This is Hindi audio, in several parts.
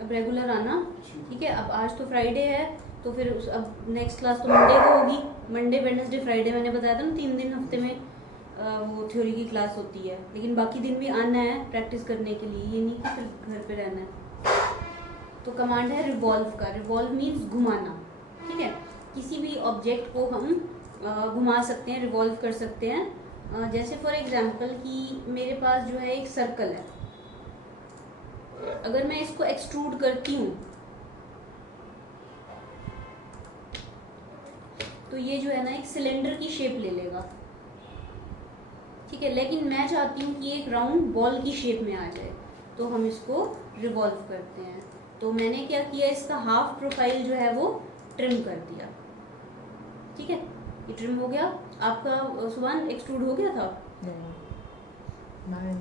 अब रेगुलर आना, ठीक है। अब आज तो फ्राइडे है, तो फिर अब नेक्स्ट क्लास तो मंडे को होगी। मंडे वेडनेसडे फ्राइडे मैंने बताया था ना, 3 दिन हफ्ते में वो थ्योरी की क्लास होती है। लेकिन बाकी दिन भी आना है प्रैक्टिस करने के लिए, ये नहीं कि सिर्फ घर पे रहना है। तो कमांड है रिवॉल्व का। रिवॉल्व मीन्स घुमाना, ठीक है। किसी भी ऑब्जेक्ट को हम घुमा सकते हैं, रिवॉल्व कर सकते हैं। जैसे फॉर एग्जांपल कि मेरे पास जो है एक सर्कल है, अगर मैं इसको एक्सट्रूड करती हूँ तो ये जो है ना एक सिलेंडर की शेप ले लेगा, ठीक है। लेकिन मैं चाहती हूँ कि एक राउंड बॉल की शेप में आ जाए, तो हम इसको रिवॉल्व करते हैं। तो मैंने क्या किया, इसका हाफ प्रोफाइल जो है वो ट्रिम कर दिया, ठीक है। ये ट्रिम हो गया। आपका सुभान एक्सट्रूड हो गया था? नहीं।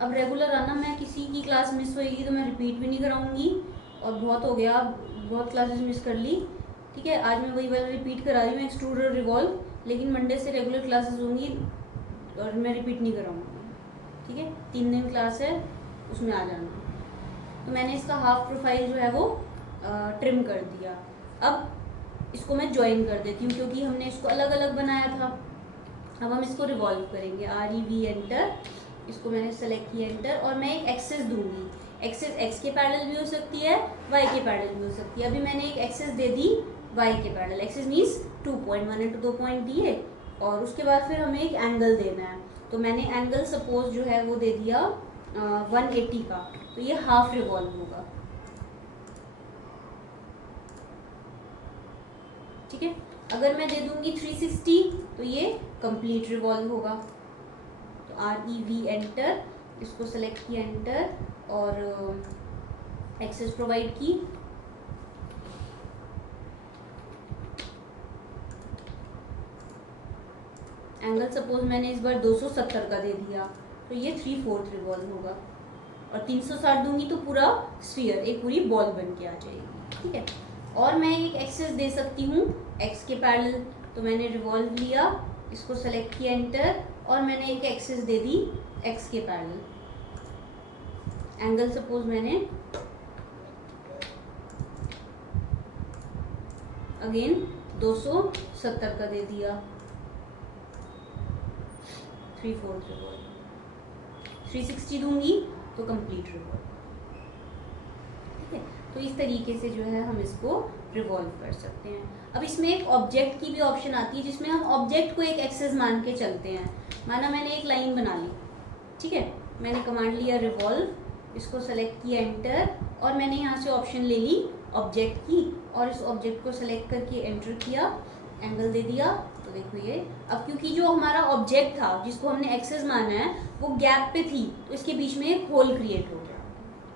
अब रेगुलर आना, मैं किसी की क्लास मिस होएगी तो मैं रिपीट भी नहीं कराऊंगी, और बहुत हो गया, बहुत क्लासेस मिस कर ली, ठीक है। आज मैं वही वाला रिपीट करा रही हूँ, एक्सट्रूड और रिवॉल्व। लेकिन मंडे से रेगुलर क्लासेस होंगी और मैं रिपीट नहीं कराऊंगी, ठीक है। 3 दिन क्लास है, उसमें आ जाना। तो मैंने इसका हाफ प्रोफाइल जो है वो ट्रिम कर दिया। अब इसको मैं ज्वाइन कर देती हूँ, क्योंकि हमने इसको अलग अलग बनाया था। अब हम इसको रिवॉल्व करेंगे, REV एंटर। इसको मैंने सेलेक्ट किया एंटर, और मैं एक एक्सेस दूंगी। एक्सेस एक्स के पैरेलल भी हो सकती है, वाई के पैरेलल भी हो सकती है। अभी मैंने एक एक्सेस दे दी वाई के parallel. Axis means 2.1 into 2 point दिए, और उसके बाद फिर हमें एक एंगल देना है। तो मैंने एंगल सपोज जो है वो दे दिया 180 का, तो ये हाफ रिवॉल्व होगा, ठीक है। अगर मैं दे दूंगी 360 तो ये कंप्लीट रिवॉल्व होगा। तो REV एंटर, इसको सेलेक्ट किया एंटर, और एक्सेस प्रोवाइड की। एंगल सपोज मैंने इस बार 270 का दे दिया, तो ये 3/4 रिवॉल्व होगा। और 360 दूंगी तो पूरा स्फीयर, एक पूरी बॉल बन के आ जाएगी, ठीक है। और मैं एक एक्सेस दे सकती हूँ एक्स के पैरेलल, तो मैंने रिवॉल्व लिया, इसको सेलेक्ट किया एंटर, और मैंने एक एक्सेस दे दी एक्स के पैरेलल। एंगल सपोज मैंने अगेन 270 का दे दिया, 3/4 रिवॉल्व। 360 दूंगी तो कंप्लीट रिवॉल्व, ठीक है। तो इस तरीके से जो है हम इसको रिवॉल्व कर सकते हैं। अब इसमें एक ऑब्जेक्ट की भी ऑप्शन आती है, जिसमें हम ऑब्जेक्ट को एक एक्सेस मान के चलते हैं। माना मैंने एक लाइन बना ली, ठीक है। मैंने कमांड लिया रिवॉल्व, इसको सेलेक्ट किया एंटर, और मैंने यहाँ से ऑप्शन ले ली ऑब्जेक्ट की, और इस ऑब्जेक्ट को सेलेक्ट करके एंटर किया, एंगल दे दिया। तो देखो ये, अब क्योंकि जो हमारा ऑब्जेक्ट था जिसको हमने एक्सेस माना है वो गैप पे थी, तो इसके बीच में एक होल क्रिएट हो गया।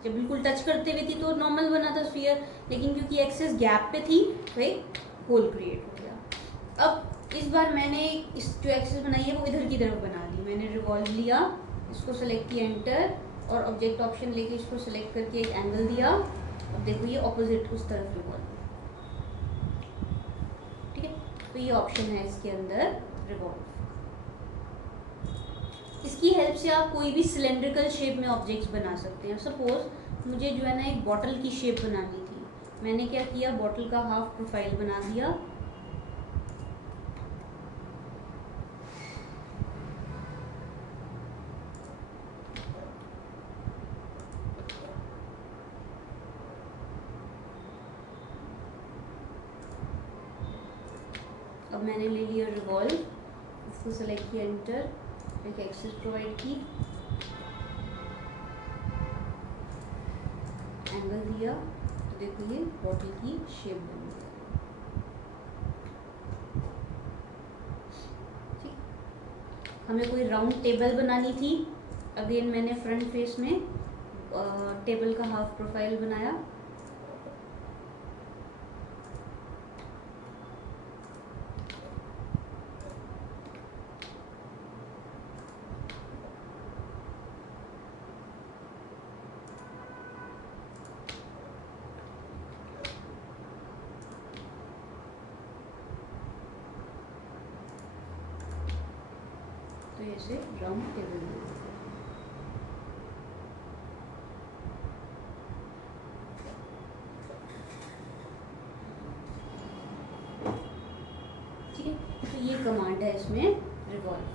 जब बिल्कुल टच करते हुए थी तो नॉर्मल बना था स्फीयर, लेकिन क्योंकि एक्सेस गैप पे थी तो एक होल क्रिएट हो गया। अब इस बार मैंने इस जो एक्सेस बनाई है वो इधर की तरफ बना दी। मैंने रिवॉल्व लिया, इसको सेलेक्ट किया एंटर, और ऑब्जेक्ट ऑप्शन लेके इसको सेलेक्ट करके एक एंगल दिया। अब देखो ये ऑपोजिट उस तरफ रिवॉल्व, ठीक है। तो ये ऑप्शन है इसके अंदर रिवॉल्व। इसकी हेल्प से आप कोई भी सिलेंड्रिकल शेप में ऑब्जेक्ट्स बना सकते हैं। सपोज मुझे जो है ना एक बॉटल की शेप बनानी थी, मैंने क्या किया, बॉटल का हाफ प्रोफाइल बना दिया, अब मैंने ले लिया रिवॉल्व, इसको सेलेक्ट किया एंटर, एक एक्सेस प्रोवाइड की, एंगल दिया, तो देखो ये बॉटल की शेप बन गई, ठीक। हमें कोई राउंड टेबल बनानी थी, अगेन मैंने फ्रंट फेस में टेबल का हाफ प्रोफाइल बनाया, तो ऐसे राउंड टेबल में। तो ये कमांड है इसमें रिवॉल्व।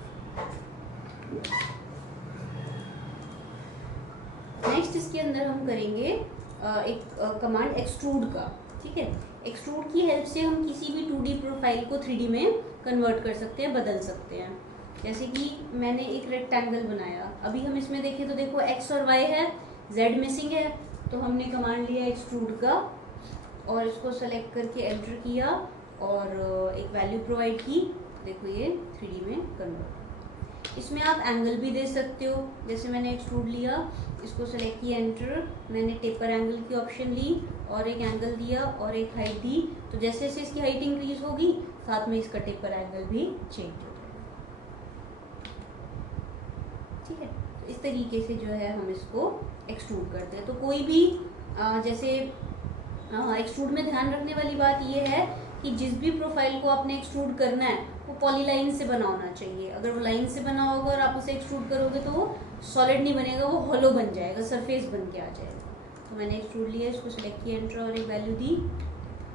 नेक्स्ट इसके अंदर हम करेंगे एक कमांड एक्सट्रूड का। ठीक है, एक्सट्रूड की हेल्प से हम किसी भी 2D प्रोफाइल को 3D में कन्वर्ट कर सकते हैं, बदल सकते हैं। जैसे कि मैंने एक रेक्टेंगल बनाया, अभी हम इसमें देखें तो देखो x और y है, z मिसिंग है, तो हमने कमांड लिया एक्सट्रूड का और इसको सेलेक्ट करके एंटर किया और एक वैल्यू प्रोवाइड की, देखो ये 3D में कन्वर्ट। इसमें आप एंगल भी दे सकते हो, जैसे मैंने एक्सट्रूड लिया, इसको सेलेक्ट किया एंटर, मैंने टेपर एंगल की ऑप्शन ली और एक एंगल दिया और एक हाइट दी, तो जैसे जैसे इसकी हाइट इंक्रीज होगी साथ में इसका टेपर एंगल भी चेंज हो जाएगा। ठीक है, तो इस तरीके से जो है हम इसको एक्सट्रूड करते हैं। तो कोई भी जैसे एक्सट्रूड में ध्यान रखने वाली बात यह है कि जिस भी प्रोफाइल को आपने एक्सट्रूड करना है वो पॉलीलाइन से बना होना चाहिए। अगर वो लाइन से बना होगा और आप उसे एक्सट्रूड करोगे तो वो सॉलिड नहीं बनेगा, वो हॉलो बन जाएगा, सरफेस बन के आ जाएगा। तो मैंने एक्सट्रूड लिया, इसको सिलेक्ट किया एंटर और एक वैल्यू दी।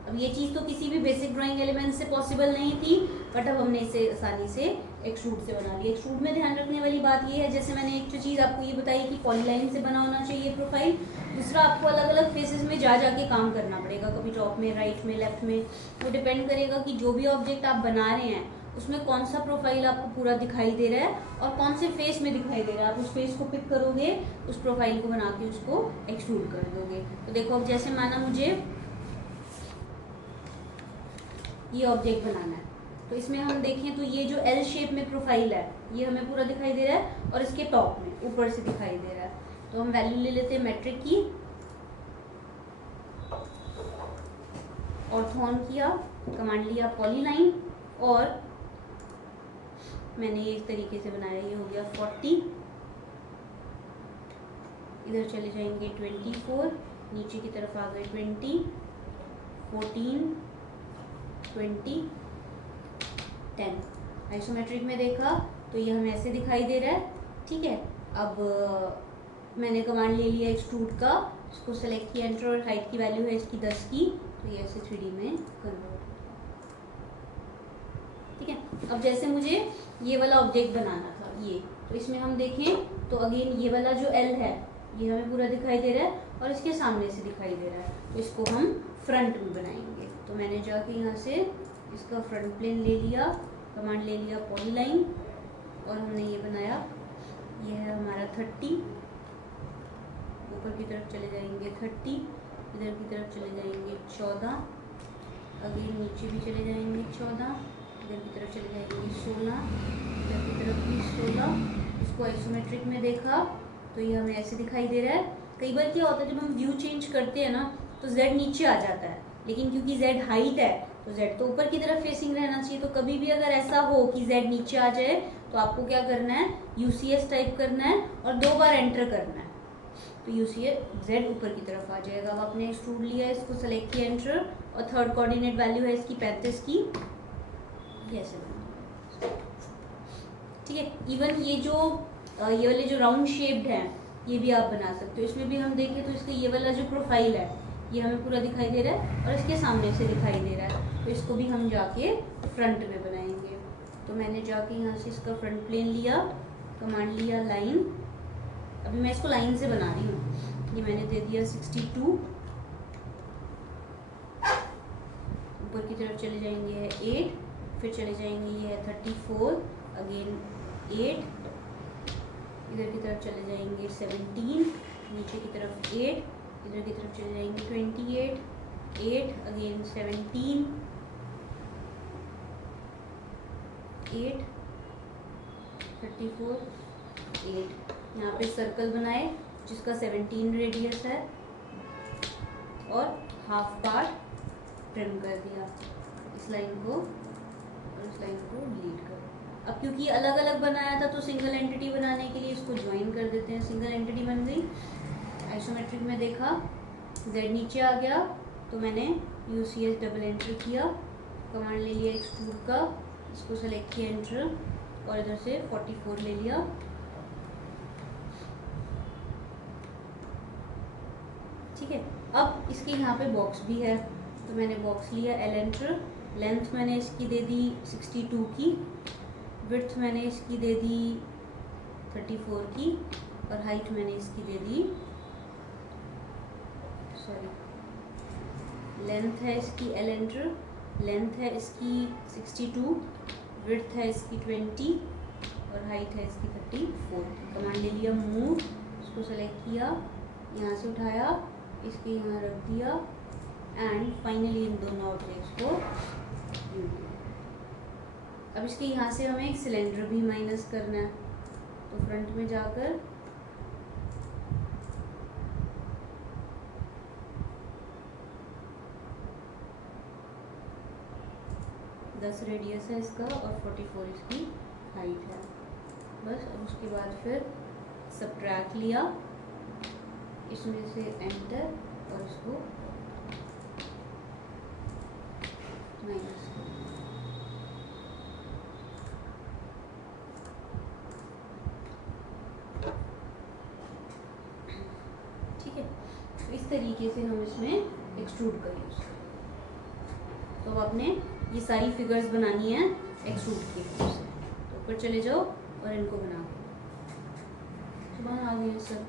अब ये चीज़ तो किसी भी बेसिक ड्राइंग एलिमेंट से पॉसिबल नहीं थी, बट अब हमने इसे आसानी से एक्सट्रूड से बना लिया। एक्सट्रूड में ध्यान रखने वाली बात ये है, जैसे मैंने एक तो चीज़ आपको ये बताई कि पॉलीलाइन से बना होना चाहिए प्रोफाइल, दूसरा आपको अलग अलग फेसेस में जा जाके काम करना पड़ेगा, कभी टॉप में, राइट में, लेफ्ट में। वो डिपेंड करेगा कि जो भी ऑब्जेक्ट आप बना रहे हैं उसमें कौन सा प्रोफाइल आपको पूरा दिखाई दे रहा है और कौन से फेस में दिखाई दे रहा है। आप उस फेस को पिक करोगे, उस प्रोफाइल को बना के उसको एक्सट्रूड कर दोगे। तो देखो अब जैसे माना मुझे ये ऑब्जेक्ट बनाना है, तो इसमें हम देखें तो ये जो एल शेप में प्रोफाइल है ये हमें पूरा दिखाई दे रहा है और इसके टॉप में ऊपर से दिखाई दे रहा है। तो हम वैल्यू ले लेते हैं मेट्रिक की, ऑर्थो ऑन किया, कमांड लिया पॉलीलाइन और मैंने ये इस तरीके से बनाया, ये हो गया 40, इधर चले जाएंगे 24, नीचे की तरफ आ गए 20, 14, 20, 10। आइसोमेट्रिक में देखा तो ये हमें ऐसे दिखाई दे रहा है। ठीक है, अब मैंने कमांड ले लिया एक्सट्रूड का, इसको सेलेक्ट किया एंटर और हाइट की वैल्यू है इसकी 10 की, तो ये ऐसे 3D में कन्वर्ट। ठीक है, अब जैसे मुझे ये वाला ऑब्जेक्ट बनाना था ये, तो इसमें हम देखें तो अगेन ये वाला जो एल है ये हमें पूरा दिखाई दे रहा है और इसके सामने से दिखाई दे रहा है, तो इसको हम फ्रंट में बनाएंगे। तो मैंने जाके यहाँ से इसका फ्रंट प्लेन ले लिया, कमांड ले लिया पॉलीलाइन और हमने ये बनाया, ये है हमारा 30, ऊपर की तरफ चले जाएंगे 30, इधर की तरफ चले जाएंगे 14, अगेन नीचे भी चले जाएंगे 14, इधर की तरफ चले जाएंगे 16, इधर की तरफ भी 16। इसको आइसोमेट्रिक में देखा तो ये हमें ऐसे दिखाई दे रहा है। कई बार क्या होता है जब हम व्यू चेंज करते हैं ना तो Z नीचे आ जाता है, लेकिन क्योंकि Z हाइट है तो Z तो ऊपर की तरफ फेसिंग रहना चाहिए। तो कभी भी अगर ऐसा हो कि Z नीचे आ जाए तो आपको क्या करना है, UCS टाइप करना है और 2 बार एंटर करना है, तो UCS Z ऊपर की तरफ आ जाएगा। अब आपने एक्सट्रूड लिया, इसको सेलेक्ट किया एंटर और थर्ड कोऑर्डिनेट वैल्यू है इसकी 35 की, ऐसे बना। ठीक है, इवन ये वाले जो राउंड शेप्ड हैं ये भी आप बना सकते हो। इसमें भी हम देखें तो इसका ये वाला जो प्रोफाइल है ये हमें पूरा दिखाई दे रहा है और इसके सामने से दिखाई दे रहा है, तो इसको भी हम जाके फ्रंट में बनाएंगे। तो मैंने जाके यहाँ से इसका फ्रंट प्लेन लिया, कमांड लिया लाइन, अभी मैं इसको लाइन से बना रही हूँ, ये मैंने दे दिया 62, ऊपर की तरफ चले जाएंगे 8, फिर चले जाएंगे ये है 34, अगेन 8, इधर की तरफ चले जाएंगे 17, नीचे की तरफ 8, इधर की तरफ चले जाएंगे 28, 8, अगेन 17, 8, 34, 8। यहाँ पे सर्कल बनाए जिसका 17 रेडियस है और हाफ पार्ट ट्रिम कर दिया, इस लाइन को और इस लाइन को डिलीट कर। अब क्योंकि अलग अलग बनाया था तो सिंगल एंटिटी बनाने के लिए इसको ज्वाइन कर देते हैं, सिंगल एंटिटी बन गई। आइसोमेट्रिक में देखा Z नीचे आ गया तो मैंने UCS डबल एंटर किया, कमांड ले लिया एक्सट्रूड का, इसको सेलेक्ट किया एंटर और इधर से 44 ले लिया। ठीक है, अब इसके यहाँ पे बॉक्स भी है तो मैंने बॉक्स लिया, L एंटर, लेंथ मैंने इसकी दे दी 62 की, विड्थ मैंने इसकी दे दी 34 की, और हाइट मैंने इसकी दे दी, सॉरी, लेंथ है इसकी एलेंटर, लेंथ है इसकी 62, विड्थ है इसकी 20 और हाइट है इसकी 34। कमांड ले लिया मूव, इसको सेलेक्ट किया, यहाँ से उठाया, इसके यहाँ रख दिया एंड फाइनली इन दोनों ऑब्जेक्ट्स को व्यू किया। अब इसके यहाँ से हमें एक सिलेंडर भी माइनस करना है, तो फ्रंट में जाकर दस रेडियस है इसका और 44 इसकी हाइट है। बस अब उसके बाद फिर सबट्रैक्ट लिया, इसमें से एंटर और इसको माइनस, ठीक है। तो इस तरीके से हम इसमें एक्सट्रूड करेंगे। तो अब आपने ये सारी फिगर्स बनानी है एक्सट्रूड की हेल्प से। तो ऊपर चले जाओ और इनको बना दो। तो बना आ गए सर।